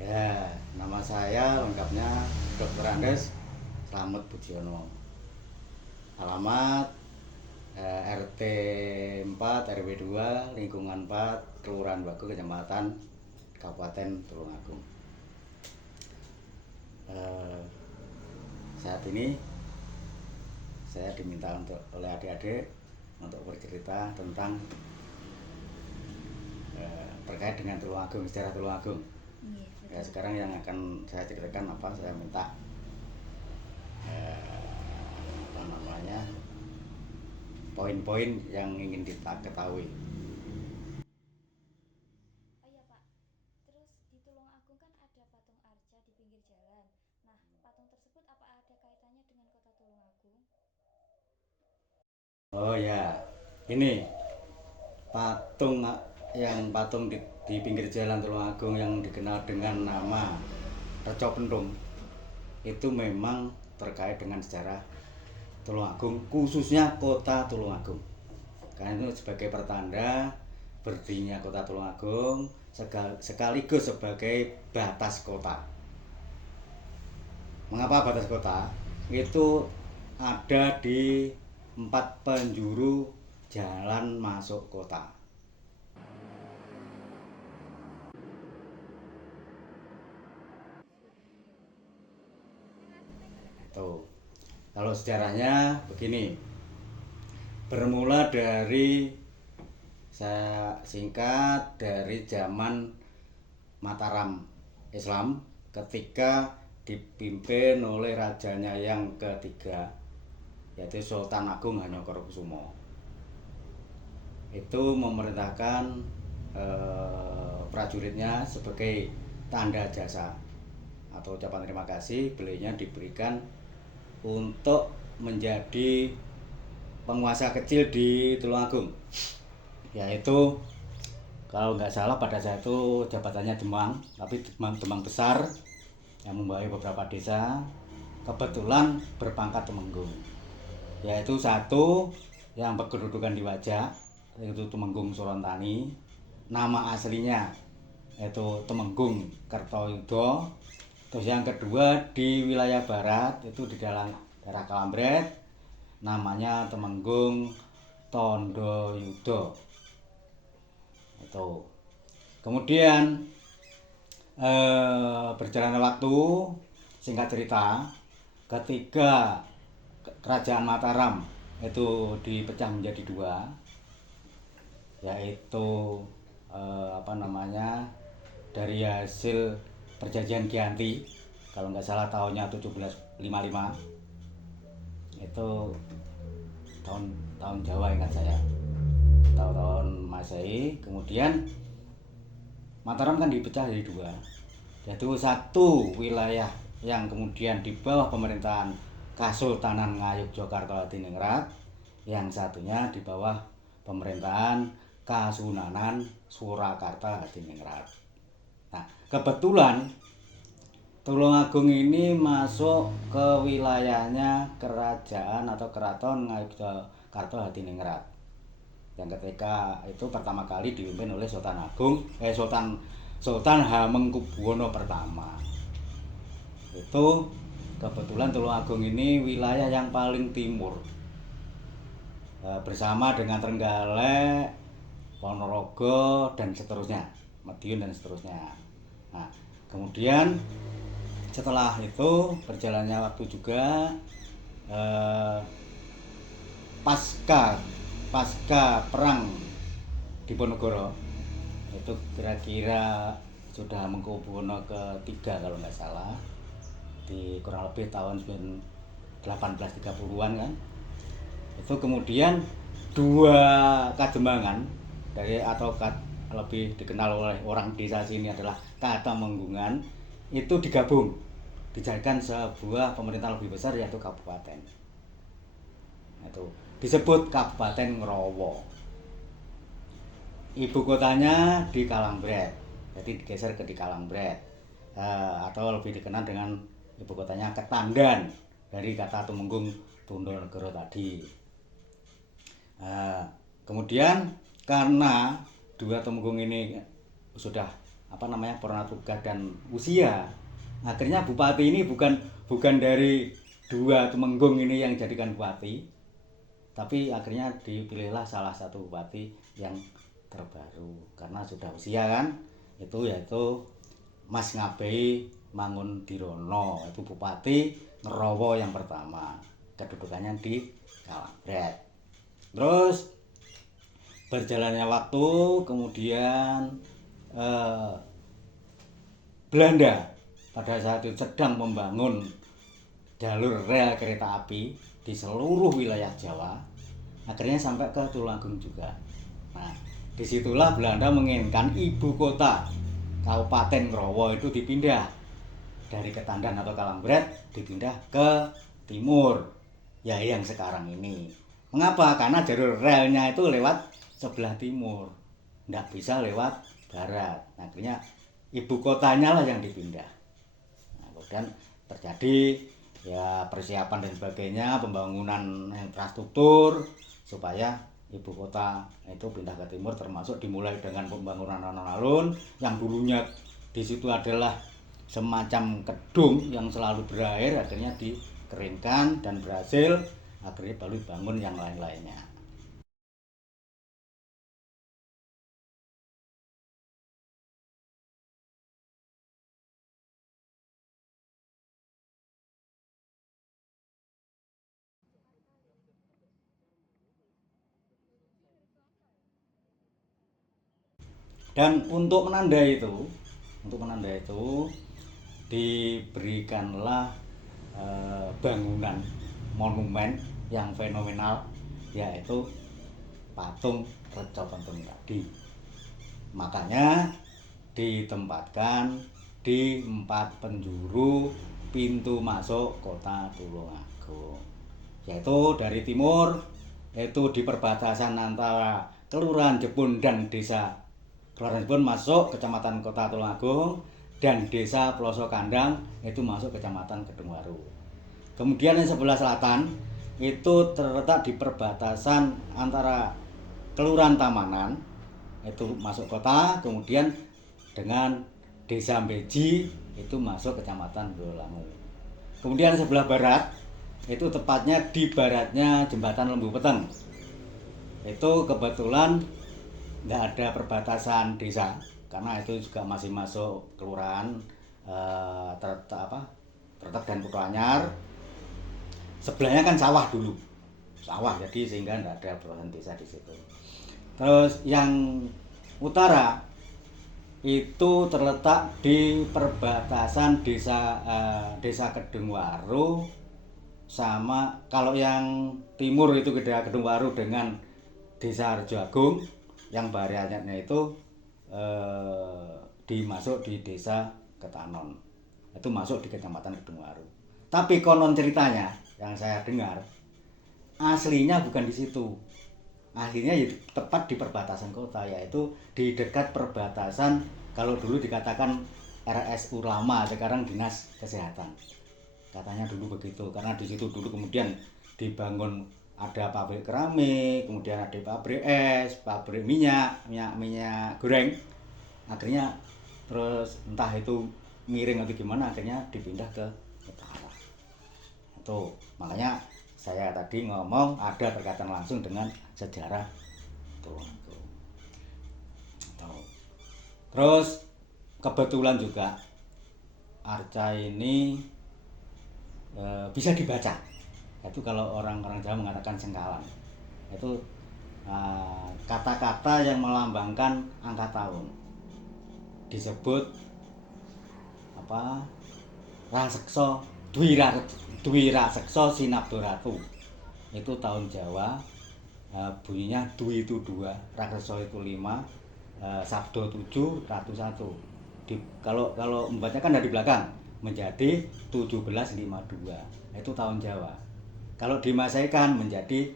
Ya, nama saya lengkapnya Dr. Andes Slamet Budiono. Alamat RT 4 RW 2 lingkungan 4 Kelurahan Bagu Kecamatan Kabupaten Tulungagung. Eh, Saat ini saya diminta oleh adik-adik untuk bercerita tentang terkait dengan Tulungagung, sejarah Tulungagung. Ya, sekarang yang akan saya ceritakan saya minta apa namanya poin-poin yang ingin kita ketahui. Oh iya Pak, terus di Tulungagung kan ada patung arca di pinggir jalan. Nah, patung tersebut apa ada kaitannya dengan kota Tulungagung? Oh ya, ini patung di pinggir jalan Tulungagung yang dikenal dengan nama Reco Pentung itu memang terkait dengan sejarah Tulungagung, khususnya kota Tulungagung. Karena itu sebagai pertanda berdirinya kota Tulungagung sekaligus sebagai batas kota. Mengapa batas kota? Itu ada di 4 penjuru jalan masuk kota. Tuh. Kalau sejarahnya begini, bermula dari saya singkat dari zaman Mataram Islam ketika dipimpin oleh rajanya yang ketiga, yaitu Sultan Agung Hanyokorokusumo. Itu memerintahkan prajuritnya sebagai tanda jasa atau ucapan terima kasih, beliaunya diberikan untuk menjadi penguasa kecil di Tulungagung, yaitu kalau nggak salah pada saat itu jabatannya Demang, tapi Demang besar yang membawahi beberapa desa, kebetulan berpangkat Temenggung, yaitu satu yang berkedudukan di Wajak, yaitu Temenggung Sorontani, nama aslinya yaitu Temenggung Kertoyudo. Terus yang kedua di wilayah barat itu di dalam daerah Kalambret, namanya Temenggung Tondoyudo. Itu kemudian berjalannya waktu, singkat cerita, ketika kerajaan Mataram itu dipecah menjadi dua, yaitu apa namanya dari hasil perjanjian Giyanti, kalau nggak salah tahunnya 1755, itu tahun tahun Jawa ingat saya, tahun Masehi. Kemudian Mataram kan dipecah jadi dua, yaitu satu wilayah yang kemudian di bawah pemerintahan Kasultanan Ngayogyakarta Hadiningrat, yang satunya di bawah pemerintahan Kasunanan Surakarta Hadiningrat. Nah, kebetulan Tulungagung ini masuk ke wilayahnya kerajaan atau keraton Ngayogyakarta Hadiningrat, yang ketika itu pertama kali dipimpin oleh Sultan Hamengkubuwono pertama. Itu kebetulan Tulungagung ini wilayah yang paling timur, bersama dengan Trenggalek, Ponorogo dan seterusnya, Madiun dan seterusnya. Nah, kemudian setelah itu berjalannya waktu juga, eh, pasca pasca perang Diponegoro, itu kira-kira sudah Hamengkubuwono ketiga kalau nggak salah, di kurang lebih tahun 1830-an kan. Itu kemudian dua Kademangan lebih dikenal oleh orang desa sini adalah Katemenggungan, itu digabung dijadikan sebuah pemerintahan lebih besar, yaitu kabupaten. Itu disebut Kabupaten Ngrowo. Ibu kotanya di Kalambret, jadi digeser ke di Kalambret, atau lebih dikenal dengan ibu kotanya Ketandan, dari kata Tumenggung Tundonegoro tadi. Kemudian karena dua Temenggung ini sudah Purna Tugas dan usia. Akhirnya bupati ini bukan dari dua Temenggung ini yang jadikan bupati, tapi akhirnya dipilihlah salah satu bupati yang terbaru karena sudah usia kan, yaitu Mas Ngabei Mangundirono, itu Bupati Ngerowo yang pertama, kedudukannya di Kalambret. Terus berjalannya waktu, kemudian Belanda pada saat itu sedang membangun jalur rel kereta api di seluruh wilayah Jawa, akhirnya sampai ke Tulungagung juga. Nah, disitulah Belanda menginginkan ibu kota Kabupaten Ngerowo itu dipindah dari Ketandan atau Kalambret, dipindah ke timur, ya yang sekarang ini. Mengapa? Karena jalur relnya itu lewat sebelah timur, tidak bisa lewat barat. Nah, akhirnya ibu kotanya lah yang dipindah. Nah, kemudian terjadi ya persiapan dan sebagainya, pembangunan infrastruktur supaya ibu kota itu pindah ke timur, termasuk dimulai dengan pembangunan alun-alun yang dulunya di situ adalah semacam kedung yang selalu berair, akhirnya dikeringkan dan berhasil, akhirnya baru bangun yang lain-lainnya. Dan untuk menandai itu diberikanlah bangunan monumen yang fenomenal, yaitu patung Reca Pentung tadi. Makanya ditempatkan di 4 penjuru pintu masuk kota Tulungagung, yaitu dari timur, yaitu di perbatasan antara Kelurahan Jepun dan Desa Kelurahan Jepun masuk Kecamatan Kota Tulungagung, dan Desa Pelosok Kandang itu masuk Kecamatan Kedungwaru. Kemudian yang sebelah selatan itu terletak di perbatasan antara Kelurahan Tamanan itu masuk kota, kemudian dengan Desa Beji itu masuk Kecamatan Boyolangu. Kemudian sebelah barat itu tepatnya di baratnya Jembatan Lembu Peteng. Itu kebetulan nggak ada perbatasan desa karena itu juga masih masuk kelurahan Tretek dan Kutu Anyar. Sebelahnya kan sawah dulu, jadi sehingga nggak ada perbatasan desa di situ. Terus yang utara itu terletak di perbatasan desa Kedungwaru sama, kalau yang timur itu Kedungwaru dengan Desa Harjoagung, yang baratnya itu dimasuk di Desa Ketanon, itu masuk di Kecamatan Kedungwaru. Tapi konon ceritanya yang saya dengar aslinya bukan di situ, aslinya tepat di perbatasan kota, yaitu di dekat perbatasan, kalau dulu dikatakan RSU lama, sekarang Dinas Kesehatan, katanya dulu begitu, karena di situ dulu kemudian dibangun ada pabrik keramik, kemudian ada pabrik es, pabrik minyak goreng. Akhirnya terus entah itu miring atau gimana, akhirnya dipindah ke utara. Itu makanya saya tadi ngomong ada berkaitan langsung dengan sejarah Tulungagung. Terus kebetulan juga arca ini bisa dibaca. Itu kalau orang-orang Jawa mengatakan sengkalan. Itu kata-kata yang melambangkan angka tahun. Disebut Raseksa Dwi Raseksa Sinabdoratu. Itu tahun Jawa, bunyinya Dwi itu 2, Raseksa itu 5, Sabdo 7, Ratu 1. Kalau membaca kan dari belakang menjadi 1752. Itu tahun Jawa. Kalau dimasaikan menjadi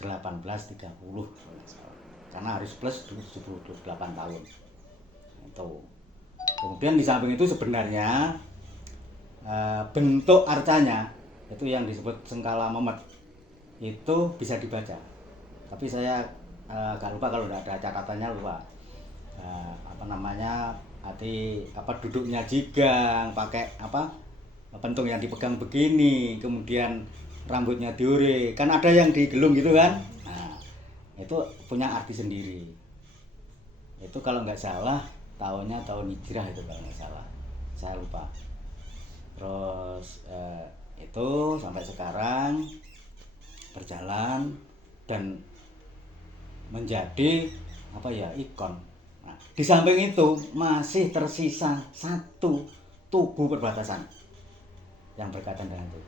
1830, karena harus plus 78 tahun. Itu. Kemudian di samping itu sebenarnya bentuk arcanya itu yang disebut Sengkala Memet itu bisa dibaca. Tapi saya agak lupa, kalau tidak ada catatannya lupa. Arti apa duduknya jigang, pakai apa pentung yang dipegang begini, kemudian rambutnya diure, kan ada yang digelung gitu kan. Nah, itu punya arti sendiri. Itu kalau nggak salah tahunnya tahun hijrah itu kalau nggak salah, saya lupa. Terus itu sampai sekarang berjalan dan menjadi apa ya, ikon. Nah, di samping itu masih tersisa satu tugu perbatasan yang berkaitan dengan itu,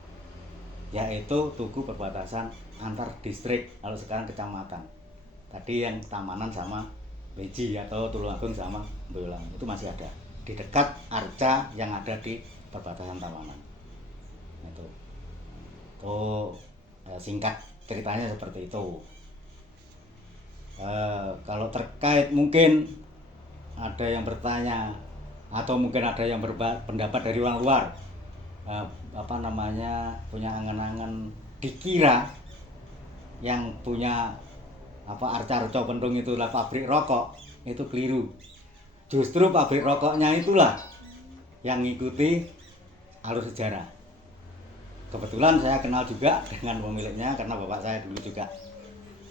yaitu tugu perbatasan antar distrik, kalau sekarang kecamatan. Tadi yang Tamanan sama Beji atau Tulungagung sama Boyolali itu masih ada di dekat arca yang ada di perbatasan Tamanan. Itu singkat ceritanya seperti itu. Kalau terkait mungkin ada yang bertanya atau mungkin ada yang berpendapat dari orang luar, apa namanya, punya angan-angan dikira yang punya apa arca Reco Pentung itulah pabrik rokok, itu keliru. Justru pabrik rokoknya itulah yang ngikuti alur sejarah. Kebetulan saya kenal juga dengan pemiliknya karena bapak saya dulu juga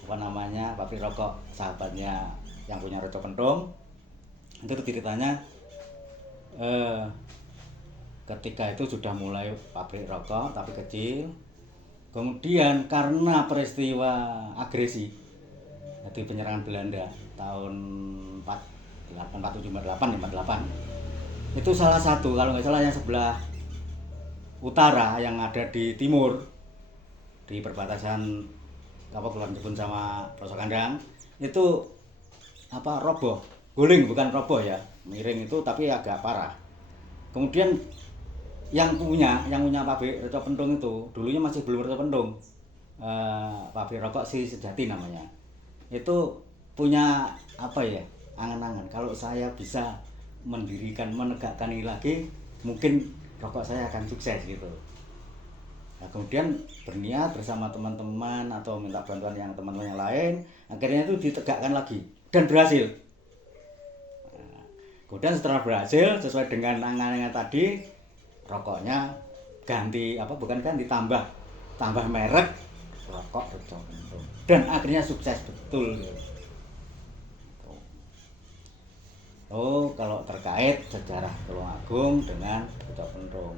apa namanya pabrik rokok, sahabatnya yang punya Reco Pentung. Itu ceritanya ketika itu sudah mulai pabrik rokok tapi kecil. Kemudian karena peristiwa agresi, jadi penyerangan Belanda tahun 48, itu salah satu, kalau nggak salah yang sebelah utara yang ada di timur di perbatasan apa Kulon Jebun sama Rosok Kandang, itu apa roboh, guling, bukan roboh ya, miring itu tapi agak parah. Kemudian yang punya pabrik Reco Pentung itu dulunya masih belum Reco Pentung, pabrik rokok si Sejati namanya, itu punya apa ya, angan-angan kalau saya bisa mendirikan, menegakkan ini lagi, mungkin rokok saya akan sukses gitu. Nah, kemudian berniat bersama teman-teman atau minta bantuan yang teman-teman yang lain, akhirnya itu ditegakkan lagi dan berhasil. Nah, kemudian setelah berhasil sesuai dengan angan-angan tadi, rokoknya ganti apa, bukan ganti, tambah merek rokok Reco Pentung, dan akhirnya sukses betul gitu. Oh, kalau terkait sejarah Tulungagung dengan Reco Pentung,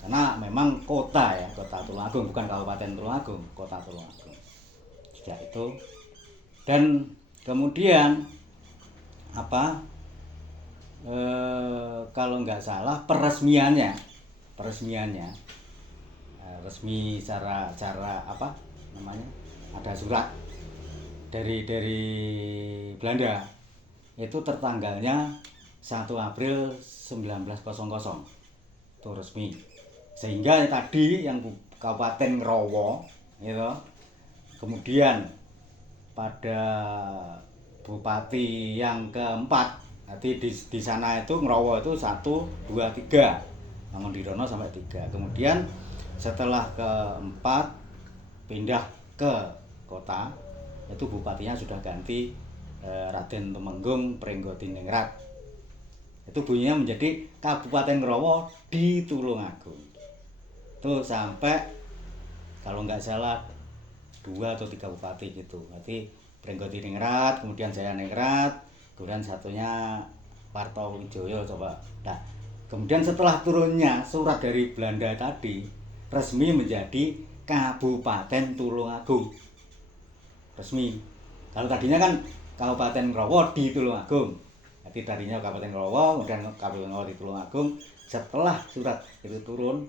karena memang kota ya, kota Tulungagung, bukan kabupaten Tulungagung, kota Tulungagung sejak itu. Dan kemudian apa, kalau nggak salah peresmiannya resmi secara apa namanya, ada surat dari Belanda itu tertanggalnya 1 April 1900 itu resmi, sehingga tadi yang Kabupaten Ngrowo gitu. Kemudian pada bupati yang keempat, nanti di sana itu Ngrowo itu 1, 2, 3, Mangundirono sampai 3. Kemudian setelah keempat pindah ke kota, itu bupatinya sudah ganti Raden Tumenggung Pringgotiningrat. Itu bunyinya menjadi Kabupaten Ngrowo di Tulungagung. Itu sampai kalau nggak salah 2 atau 3 bupati gitu. Berarti Pringgotiningrat, kemudian Jayaningrat, kemudian satunya Parto Wijoyo coba. Nah, kemudian setelah turunnya surat dari Belanda tadi, resmi menjadi Kabupaten Tulungagung. Resmi. Kalau tadinya kan Kabupaten Ngrowo di Tulungagung. Jadi tadinya Kabupaten Ngrowo, kemudian Kabupaten Ngrowo di Tulungagung. Setelah surat itu turun,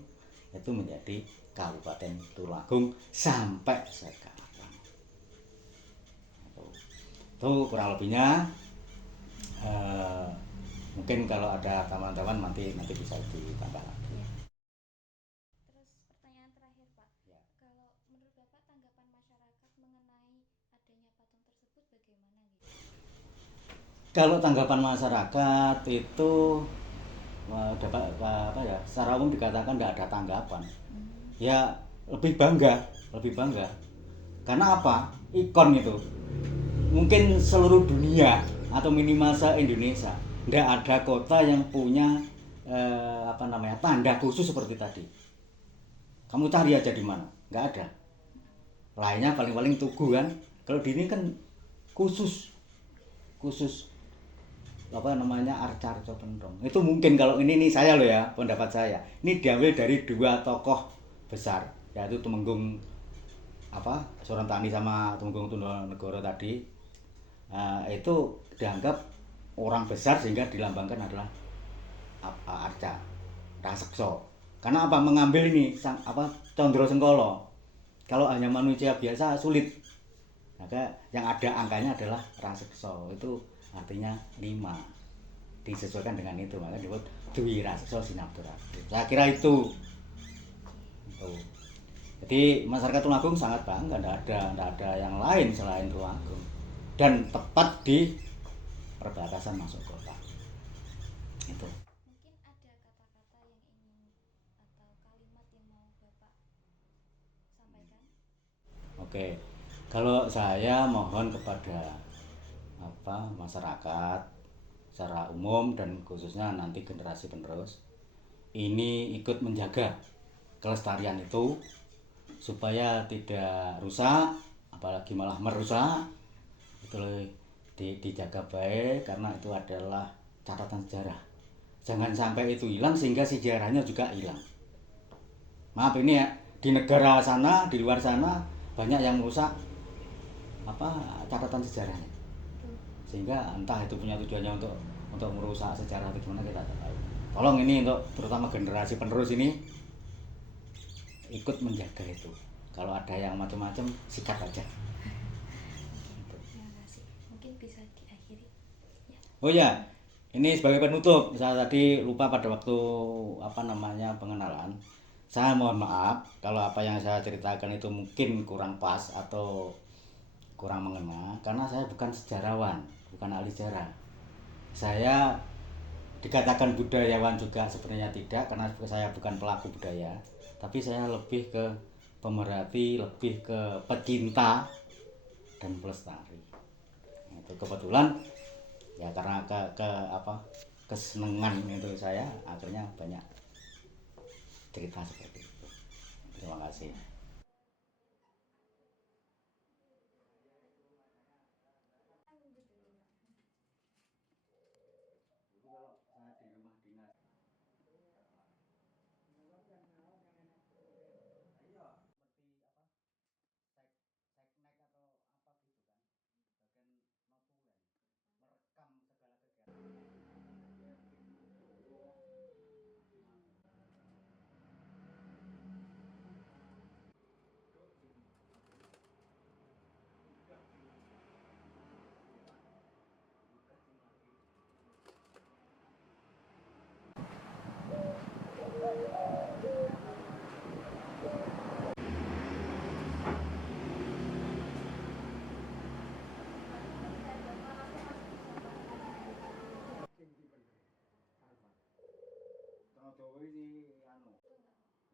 itu menjadi Kabupaten Tulungagung sampai sekarang. Itu kurang lebihnya. Mungkin kalau ada teman-teman nanti bisa ditambah lagi. Terus pertanyaan terakhir Pak, Ya. kalau menurut Bapak tanggapan masyarakat mengenai adanya patung tersebut bagaimana gitu? Kalau tanggapan masyarakat itu dapat apa ya, secara umum dikatakan tidak ada tanggapan. Ya lebih bangga. Karena apa? Ikon itu. Mungkin seluruh dunia atau minimal se Indonesia nggak ada kota yang punya tanda khusus seperti tadi. Kamu cari aja di mana, nggak ada. Lainnya paling-paling Tugu kan. Kalau di ini kan khusus khusus Arca Pendong. Itu mungkin kalau ini nih saya loh ya, pendapat saya. Ini diambil dari dua tokoh besar, yaitu Tumenggung Surantani sama Tumenggung Tundonegoro tadi. Itu dianggap orang besar sehingga dilambangkan adalah arca raseksa. Karena mengambil ini Condro Sengkolo. Kalau hanya manusia biasa sulit. Maka yang ada angkanya adalah raseksa. Itu artinya 5. Disesuaikan dengan itu, maka disebut Dwi Raseksa Sinaptura. Saya kira itu. Jadi masyarakat Tulungagung sangat bangga, tidak ada yang lain selain Tulungagung. Dan tepat di perbatasan masuk kota. Itu. Mungkin ada kata-kata yang ingin atau kalimat yang mau Bapak sampaikan? Oke. Kalau saya mohon kepada masyarakat secara umum dan khususnya nanti generasi penerus ini ikut menjaga kelestarian itu supaya tidak rusak, apalagi malah merusak. Itu dijaga baik karena itu adalah catatan sejarah. Jangan sampai itu hilang sehingga sejarahnya juga hilang. Maaf ini ya, di negara sana, di luar sana banyak yang merusak catatan sejarahnya. Sehingga entah itu punya tujuannya untuk merusak sejarah atau gimana kita tidak tahu. Tolong ini untuk terutama generasi penerus ini ikut menjaga itu. Kalau ada yang macam-macam sikat aja. Terima kasih. Mungkin bisa diakhiri. Ya. Oh ya, ini sebagai penutup, saya tadi lupa pada waktu pengenalan. Saya mohon maaf kalau apa yang saya ceritakan itu mungkin kurang pas atau kurang mengena karena saya bukan sejarawan, bukan ahli sejarah. Saya dikatakan budayawan juga sebenarnya tidak karena saya bukan pelaku budaya, tapi saya lebih ke pemerhati, lebih ke pecinta dan pelestari. Itu kebetulan ya karena kesenangan itu saya akhirnya banyak cerita seperti itu. Terima kasih.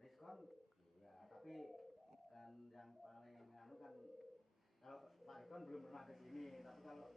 Diskon iya, tapi kan yang paling kalau Pak Rikon belum pernah ke sini, tapi kalau